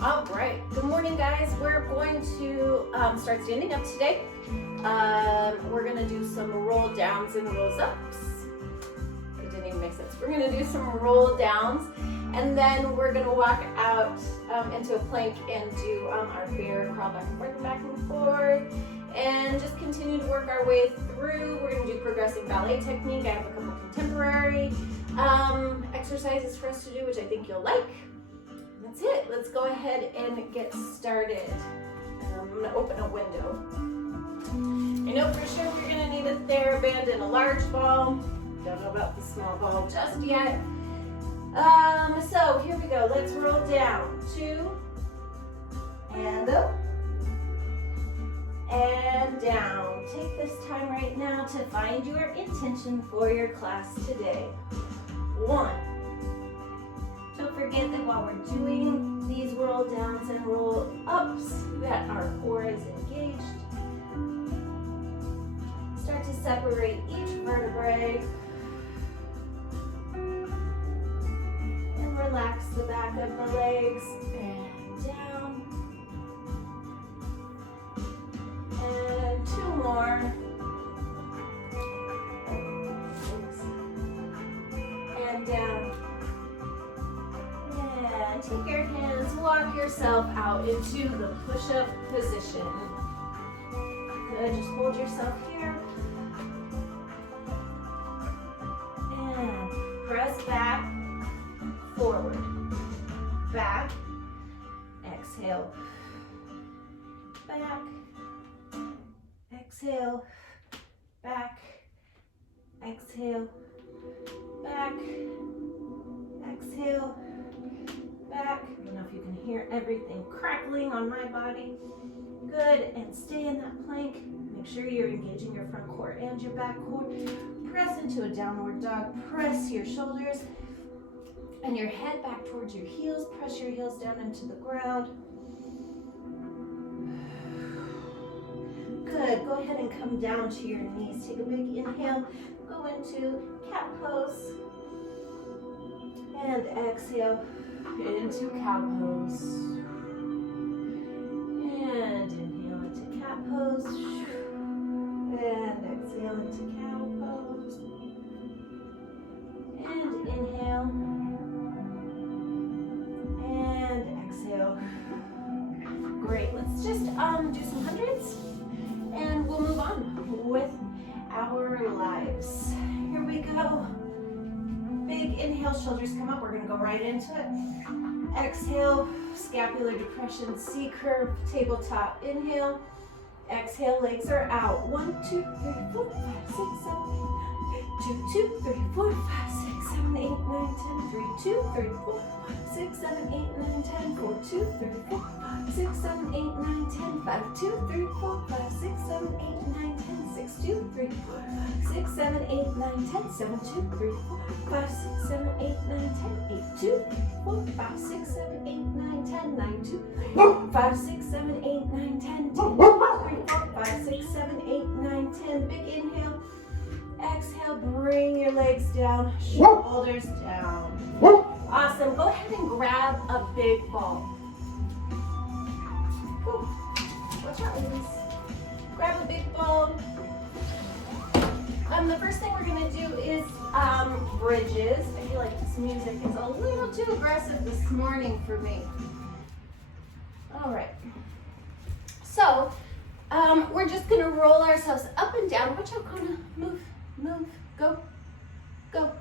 All right, good morning guys. We're going to start standing up today. We're gonna do some roll downs and rolls ups. It didn't even make sense. We're gonna do some roll downs and then we're gonna walk out into a plank and do our bear crawl back and forth and just continue to work our way through. We're gonna do progressive ballet technique. I have a couple contemporary exercises for us to do, which I think you'll like. That's it. Let's go ahead and get started. I'm going to open a window. I know for sure we're going to need a Theraband and a large ball. Don't know about the small ball just yet. So here we go. Let's roll down. 2 and up and down. Take this time right now to find your intention for your class today. 1. Don't forget that while we're doing these roll downs and roll ups, that our core is engaged. Start to separate each vertebrae. And relax the back of the legs and down. And 2 more. And down. And take your hands, walk yourself out into the push-up position. Good, just hold yourself here. And press back, forward, back, exhale, back, exhale, back, exhale, back, exhale, back. I don't know if you can hear everything crackling on my body. Good, and stay in that plank. Make sure you're engaging your front core and your back core. Press into a downward dog. Press your shoulders and your head back towards your heels. Press your heels down into the ground. Good, go ahead and come down to your knees. Take a big inhale. Go into cat pose. And exhale into cow pose. And inhale into cat pose. And exhale into cow pose. And inhale. And exhale. Great. Let's just do some hundreds and we'll move on with our lives. Here we go. Big inhale, shoulders come up. We're going to go right into it. Exhale, scapular depression, C curve, tabletop. Inhale. Exhale, legs are out. 1, 2, 3, 4, 5, 6, 7, 8, 9, 2, 2, 3, 4, 5, 6, 7, 8, 9, 10, 3, 2, 3, 4, 5, 6, 7, 8, 9, 10, 4, 2, 3, 4, 5, 6, 7, 8, 9, 10, 5, 2, 3, 4, 5, 6, 7, 8, 9, 10, 6, 2, 3, 4, 5, 6, 7, 8, 9, 10, 7, 2, 3, 4, 5, 6, 7, 8, 9, 10, 8, 2, 3, 4, 5, 6, 7, 8, 9, 10, 9, 2, 3, 5, 6, 7, 8, 9, 10, 10, 3, 4, 5, 6, 7, 8, 9, 10. Big inhale. Exhale, bring your legs down, shoulders down. Awesome. Go ahead and grab a big ball. Whew. Watch out, ladies. Grab a big ball. The first thing we're going to do is bridges. I feel like this music is a little too aggressive this morning for me. All right. So, we're just going to roll ourselves up and down. Watch out, Kona. Move, move, go, go,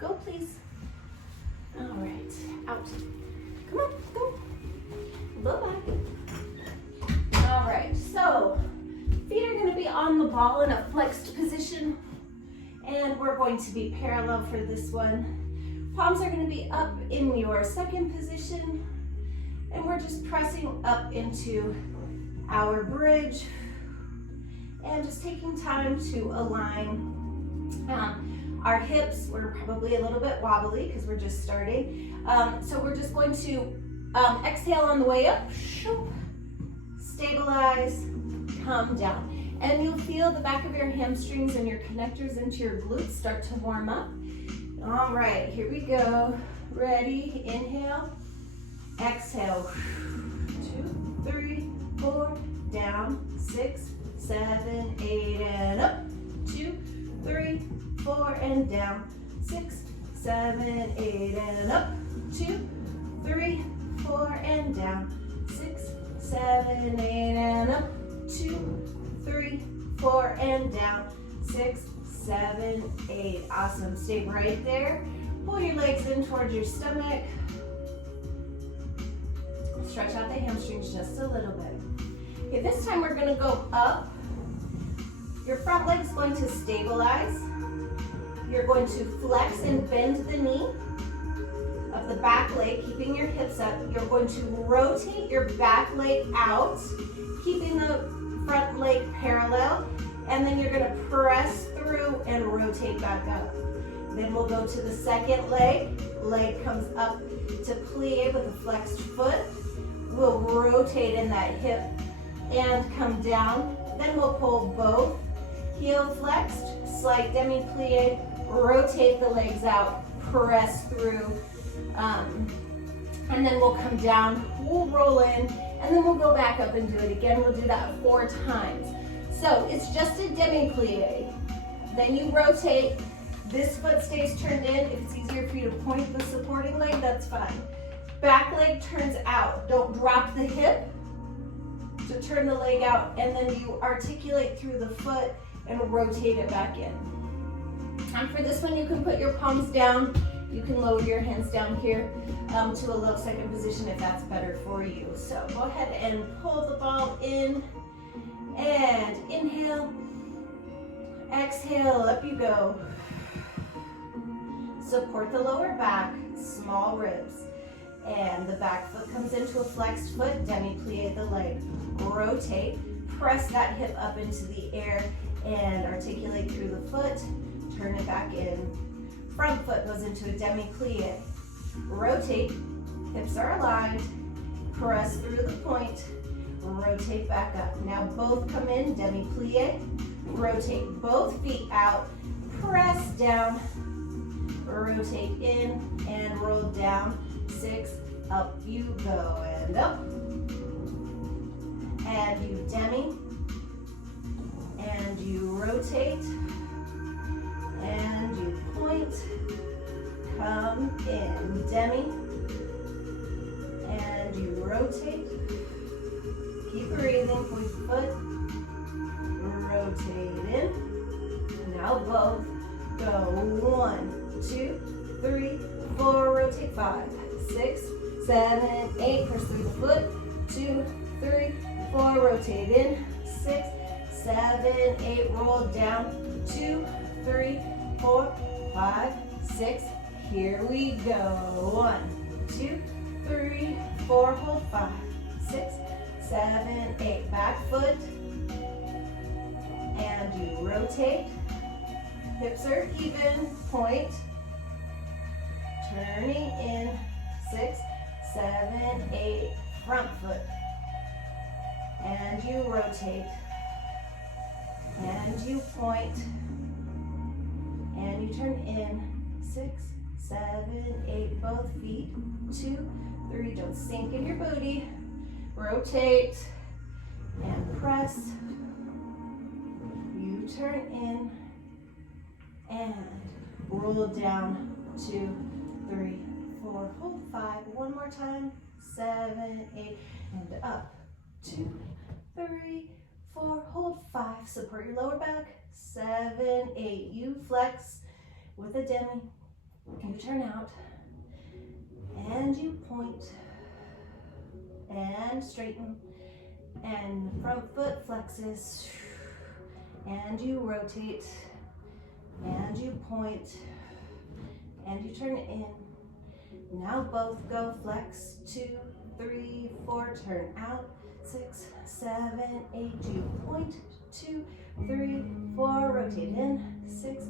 go, please. All right, out. Come on, go. Bye-bye. All right, so feet are going to be on the ball in a flexed position, and we're going to be parallel for this one. Palms are going to be up in your second position, and we're just pressing up into our bridge and just taking time to align our hips. We're probably a little bit wobbly because we're just starting. So we're just going to exhale on the way up, stabilize, come down. And you'll feel the back of your hamstrings and your connectors into your glutes start to warm up. All right, here we go. Ready? Inhale. Exhale. 2, 3, 4, down. 6, 7, 8, and up. 2, 3, 4, and down. 6, 7, 8, and up. 2, 3, 4, and down. 6, 7, 8, and up. 2, 3, 4, and down. 6, 7, 8. Awesome. Stay right there. Pull your legs in towards your stomach. Stretch out the hamstrings just a little bit. Okay, this time we're going to go up. Your front leg's going to stabilize. You're going to flex and bend the knee of the back leg, keeping your hips up. You're going to rotate your back leg out, keeping the front leg parallel, and then you're going to press through and rotate back up. Then we'll go to the second leg. Leg comes up to plie with a flexed foot. We'll rotate in that hip and come down. Then we'll pull both. Heel flexed, slight demi-plie, rotate the legs out, press through, and then we'll come down, we'll roll in, and then we'll go back up and do it again. We'll do that 4 times. So it's just a demi-plie. Then you rotate, this foot stays turned in. If it's easier for you to point the supporting leg, that's fine. Back leg turns out. Don't drop the hip to turn the leg out, and then you articulate through the foot and rotate it back in. And for this one, you can put your palms down. You can lower your hands down here to a low second position if that's better for you. So go ahead and pull the ball in and inhale. Exhale, up you go. Support the lower back, small ribs. And the back foot comes into a flexed foot, demi-plie the leg. Rotate, press that hip up into the air and articulate through the foot, turn it back in. Front foot goes into a demi-plie. Rotate, hips are aligned, press through the point, rotate back up. Now both come in, demi-plie, rotate both feet out, press down, rotate in and roll down. 6, up you go, and up. And you demi, and you rotate, and you point, come in, demi, and you rotate, keep breathing, point the foot, rotate in, now both, go, 1, 2, 3, 4, rotate, 5, 6, 7, 8, press through the foot, 2, 3, 4, rotate in, 6, 7, 8, roll down, 2, 3, 4, 5, 6, here we go, 1, 2, 3, 4, hold, 5, 6, 7, 8, back foot, and you rotate, hips are even, point, turning in, 6, 7, 8, front foot, and you rotate, and you point, and you turn in, 6, 7, 8, both feet, 2, 3, don't sink in your booty, rotate, and press, you turn in, and roll down, 2, 3, 4, hold, 5, one more time, 7, 8, and up, 2, 3, 4, hold, 5, support your lower back, 7, 8, you flex with a demi, you turn out, and you point, and straighten, and front foot flexes, and you rotate, and you point, and you turn in. Now both go, flex, 2, 3, 4, turn out, 6, 7, 8, you point, 2, 3, 4, rotate in, 6,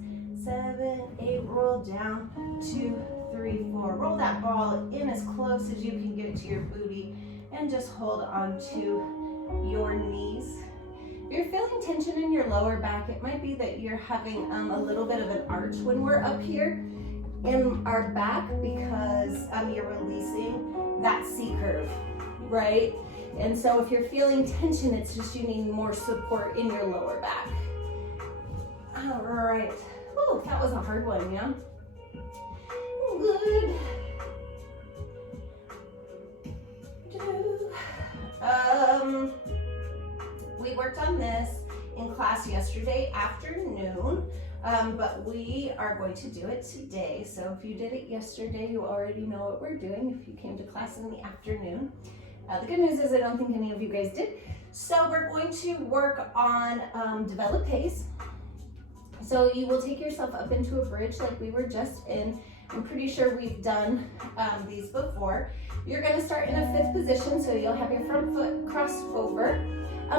7, 8, roll down, 2, 3, 4. Roll that ball in as close as you can get it to your booty and just hold on to your knees. If you're feeling tension in your lower back, it might be that you're having a little bit of an arch when we're up here. in our back because you're releasing that C curve, right? And so if you're feeling tension, it's just you need more support in your lower back. All right. Oh, that was a hard one, yeah? Good. We worked on this in class yesterday afternoon, but we are going to do it today. So if you did it yesterday, you already know what we're doing if you came to class in the afternoon. The good news is I don't think any of you guys did. So we're going to work on Developés. So you will take yourself up into a bridge like we were just in. I'm pretty sure we've done these before. You're gonna start in a 5th position, so you'll have your front foot crossed over.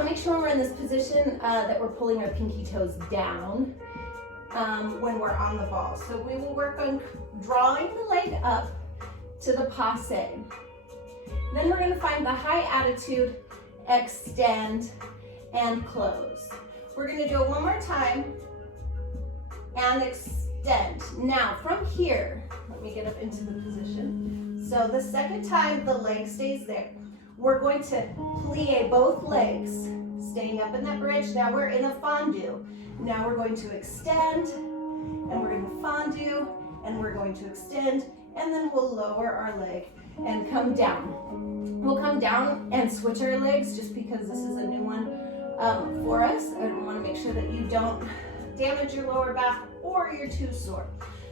Make sure when we're in this position that we're pulling our pinky toes down when we're on the ball. So we will work on drawing the leg up to the passe. Then we're gonna find the high attitude, extend, and close. We're gonna do it one more time and extend. Now from here, let me get up into the position. So the second time the leg stays there, we're going to plie both legs, staying up in that bridge. Now we're in a fondue. Now we're going to extend, and we're going to fondue, and we're going to extend, and then we'll lower our leg and come down. We'll come down and switch our legs just because this is a new one for us. I want to make sure that you don't damage your lower back or you're too sore.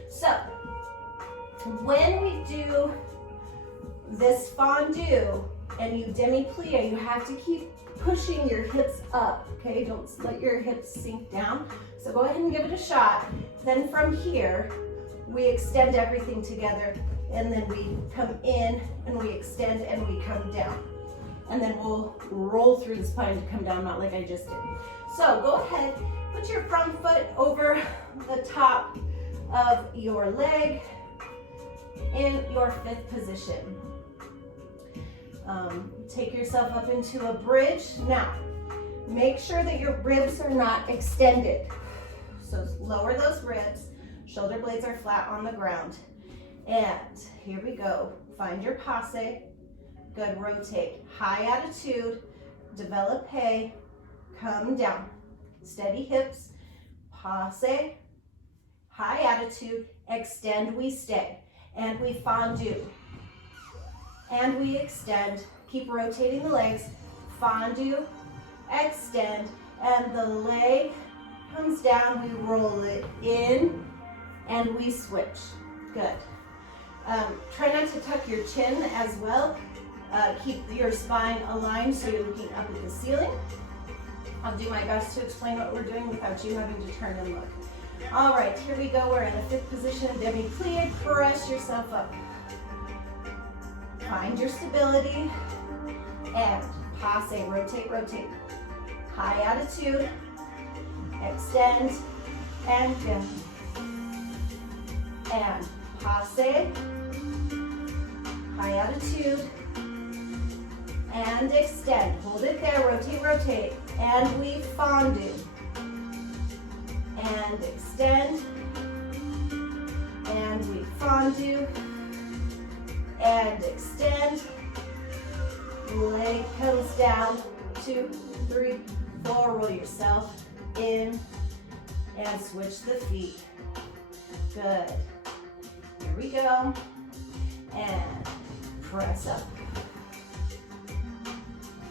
So when we do this fondue and you demi-plie, you have to keep pushing your hips up, okay? Don't let your hips sink down. So go ahead and give it a shot. Then from here, we extend everything together, and then we come in and we extend and we come down. And then we'll roll through the spine to come down, not like I just did. So go ahead, put your front foot over the top of your leg in your 5th position. Take yourself up into a bridge. Now, make sure that your ribs are not extended. So lower those ribs, shoulder blades are flat on the ground. And here we go. Find your passe. Good, rotate. High attitude, developé, come down. Steady hips, passe, high attitude, extend, we stay. And we fondue. And we extend. Keep rotating the legs. Fondue, extend, and the leg comes down. We roll it in, and we switch. Good. Try not to tuck your chin as well. Keep your spine aligned so you're looking up at the ceiling. I'll do my best to explain what we're doing without you having to turn and look. All right, here we go. We're in a 5th position. Demi-plie, press yourself up. Find your stability and passe, rotate, rotate. High attitude, extend, and down. And passe, high attitude, and extend. Hold it there, rotate, rotate. And we fondue. And extend. And we fondue. And extend. Leg comes down. 2, 3, 4. Roll yourself in. And switch the feet. Good. Here we go. And press up.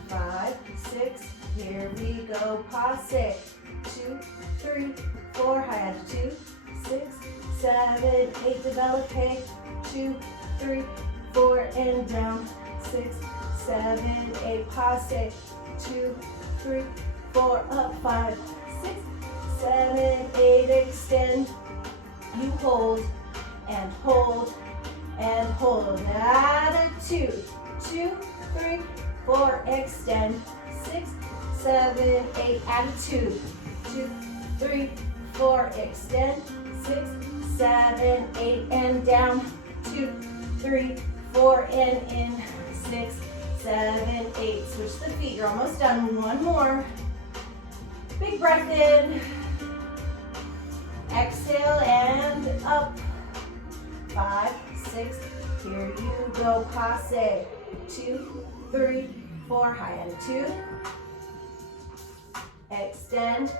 5, 6. Here we go. Passe. 2, 3, 4. High attitude. 6, 7, 8. Developé. 2, 3, 4. And down. 6, 7, 8. Passe. 2, 3, 4. Up. 5, 6, 7, 8. Extend. You hold and hold and hold. Attitude. 2, 3, 4. Extend. 6, 7, 8. Attitude. 2, 3, 4. Extend. 6, 7, 8. And down. 2, 3, 4. And in. 6, 7, 8. Switch the feet. You're almost done. One more. Big breath in. Exhale and up. 5, 6, here you go, passe. 2, 3, 4, high attitude. Extend.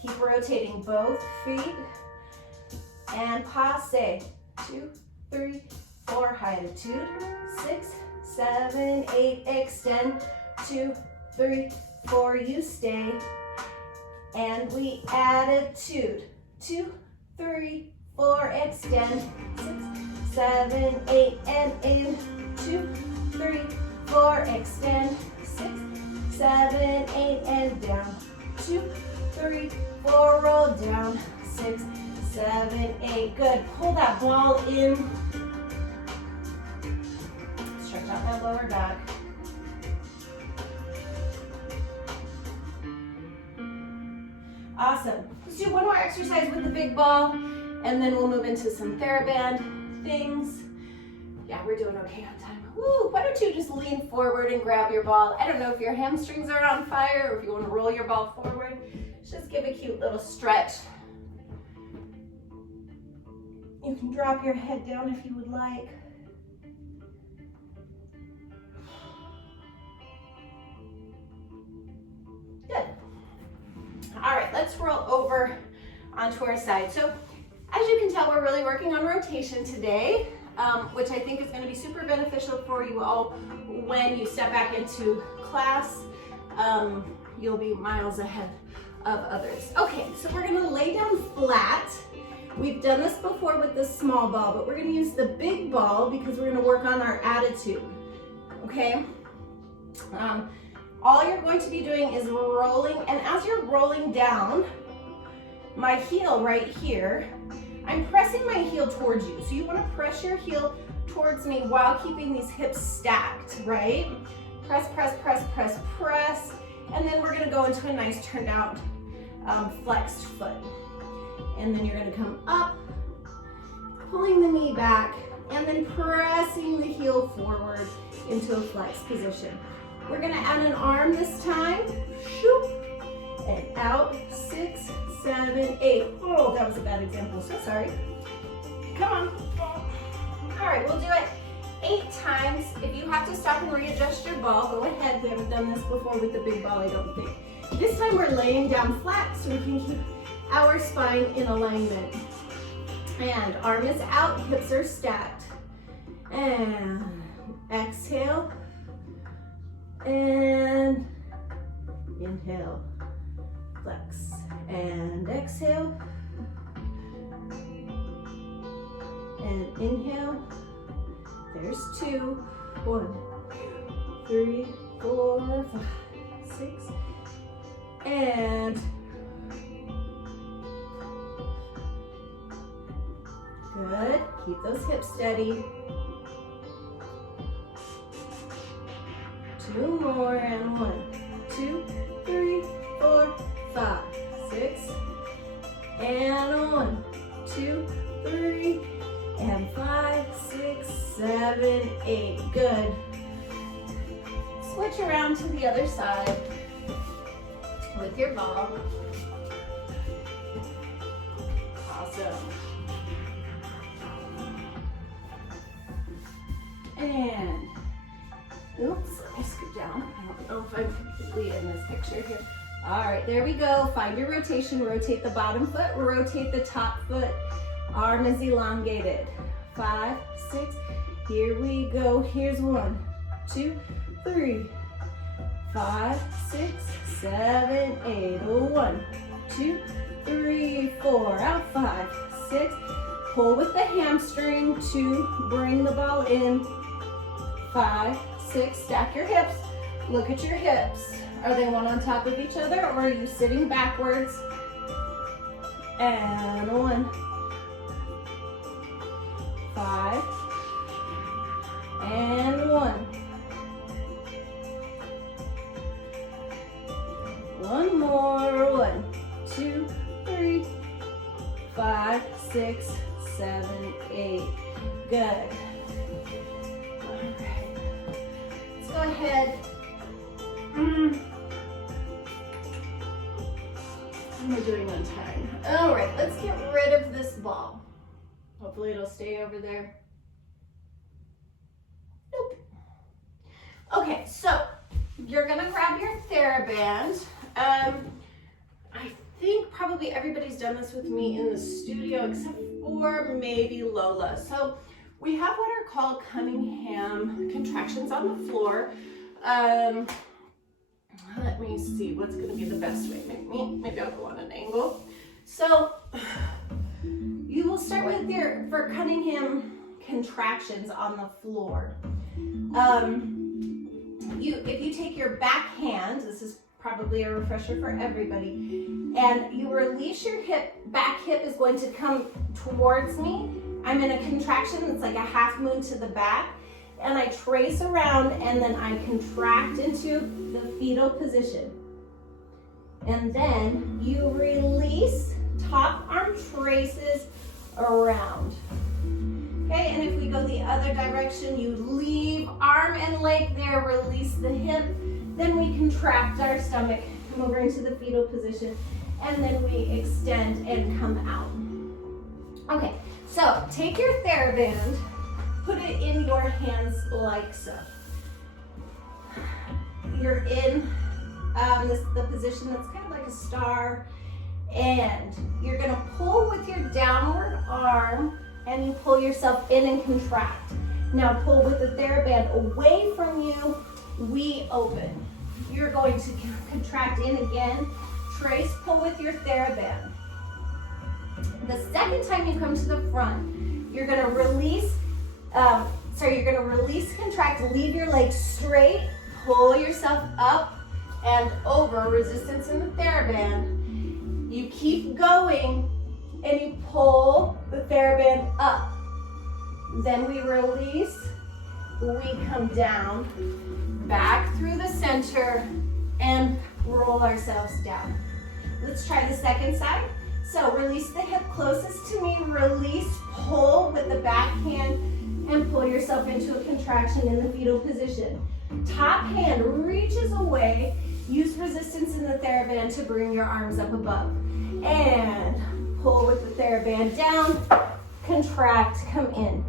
Keep rotating both feet. And passe. 2, 3, 4, high attitude. 6, 7, 8, extend. 2, 3, 4, you stay. And we attitude. 2, 3, 4, extend. 6, 7, 8, and in. 2, 3, 4, extend. 6, 7, 8, and down. 2, 3, 4, roll down. 6, 7, 8, good. Pull that ball in. Stretch out that lower back. Awesome. Let's do one more exercise with the big ball, and then we'll move into some Theraband things. Yeah, we're doing okay on time. Woo, why don't you just lean forward and grab your ball. I don't know if your hamstrings are on fire or if you want to roll your ball forward. Just give a cute little stretch. You can drop your head down if you would like. Good. All right, let's roll over onto our side. So as you can tell, we're really working on rotation today, which I think is going to be super beneficial for you all when you step back into class. You'll be miles ahead of others. Okay, so we're going to lay down flat. We've done this before with the small ball, but we're going to use the big ball because we're going to work on our attitude. Okay? All you're going to be doing is rolling, and as you're rolling down, my heel right here, I'm pressing my heel towards you. So you want to press your heel towards me while keeping these hips stacked, right? Press, press, press, press, press, and then we're going to go into a nice turned out flexed foot. And then you're going to come up, pulling the knee back, and then pressing the heel forward into a flex position. We're going to add an arm this time. Shoop, and out. 6, 7, 8. Oh, that was a bad example. So sorry. Come on. All right, we'll do it 8 times. If you have to stop and readjust your ball, go ahead. We haven't done this before with the big ball, I don't think. This time we're laying down flat so we can keep our spine in alignment. And arm is out, hips are stacked. And exhale. And inhale, flex, and exhale, and inhale. There's 2, 1, 3, 4, 5, 6, and good. Keep those hips steady. 2 more, and 1, 2, 3, 4, 5, 6, and 1, 2, 3, and 5, 6, 7, 8. Good. Switch around to the other side with your ball. Awesome. And oops, let me scoot down. I don't know if I'm completely in this picture here. All right, there we go. Find your rotation. Rotate the bottom foot, rotate the top foot. Arm is elongated. 5, 6, here we go. Here's 1, 2, 3, 5, 6, 7, 8. 1, 2, 3, 4. Out 5, 6. Pull with the hamstring to bring the ball in. 5, 6, stack your hips. Look at your hips. Are they one on top of each other or are you sitting backwards? And 1, 5, and 1. 1 more. 1, 2, 3, 5, 6, 7, 8. Good. All right. Let's go ahead. How am I doing on time? All right, let's get rid of this ball. Hopefully it'll stay over there. Nope. Okay, so you're gonna grab your Theraband. I think probably everybody's done this with me in the studio except for maybe Lola. So we have what are called Cunningham contractions on the floor. Let me see what's gonna be the best way. Maybe I'll go on an angle. So you will start with for Cunningham contractions on the floor. If you take your back hand, this is probably a refresher for everybody, and you release your hip, back hip is going to come towards me. I'm in a contraction that's like a half moon to the back, and I trace around and then I contract into the fetal position. And then you release, top arm traces around. Okay, and if we go the other direction, you leave arm and leg there, release the hip, then we contract our stomach, come over into the fetal position, and then we extend and come out. Okay, so take your Theraband, put it in your hands like so. You're in the position that's kind of like a star, and you're gonna pull with your downward arm, and you pull yourself in and contract. Now pull with the Theraband away from you, we open. You're going to contract in again, trace, pull with your Theraband. The second time you come to the front, you're gonna release, contract, leave your legs straight, pull yourself up and over, resistance in the Theraband. You keep going, and you pull the Theraband up. Then we release, we come down, back through the center, and roll ourselves down. Let's try the second side. So release the hip closest to me, release, pull with the back hand, and pull yourself into a contraction in the fetal position. Top hand reaches away, use resistance in the Theraband to bring your arms up above. And pull with the Theraband down, contract, come in.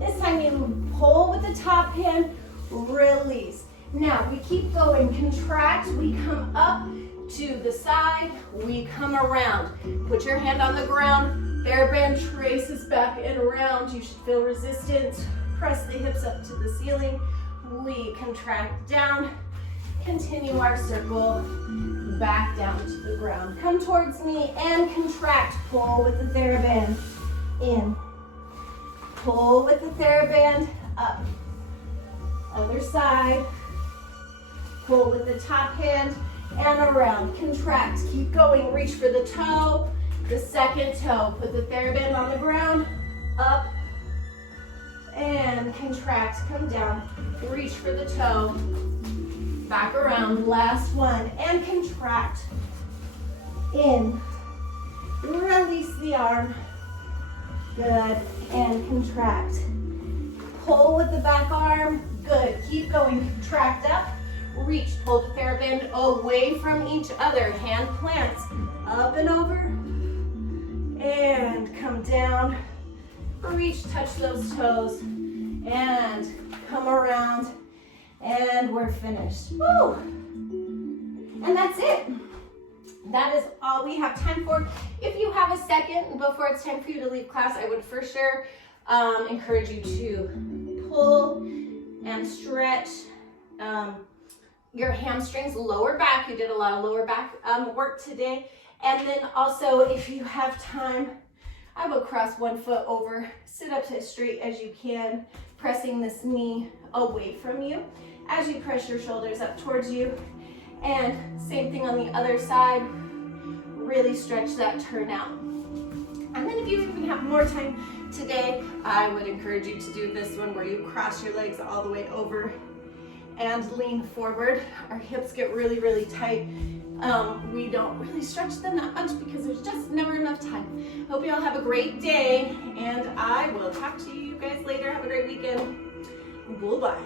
This time you pull with the top hand, release. Now we keep going, contract, we come up to the side, we come around. Put your hand on the ground, Theraband traces back and around. You should feel resistance. Press the hips up to the ceiling. We contract down, continue our circle, back down to the ground. Come towards me and contract. Pull with the Theraband in. Pull with the Theraband up. Other side. Pull with the top hand and around. Contract. Keep going. Reach for the toe. The second toe. Put the Theraband on the ground. Up. And contract. Come down. Reach for the toe. Back around, last one, and contract. In, release the arm, good, and contract. Pull with the back arm, good, keep going, contract up, reach, pull the Theraband away from each other, hand plants, up and over, and come down, reach, touch those toes, and come around, and we're finished. Woo! And that's it. That is all we have time for. If you have a second before it's time for you to leave class, I would for sure encourage you to pull and stretch your hamstrings, lower back. You did a lot of lower back work today. And then also, if you have time, I will cross one foot over, sit up as straight as you can, pressing this knee away from you as you press your shoulders up towards you. And same thing on the other side, really stretch that turnout. And then if you even have more time today, I would encourage you to do this one where you cross your legs all the way over and lean forward. Our hips get really, really tight. We don't really stretch them that much because there's just never enough time. Hope you all have a great day, and I will talk to you guys later. Have a great weekend. Bye-bye.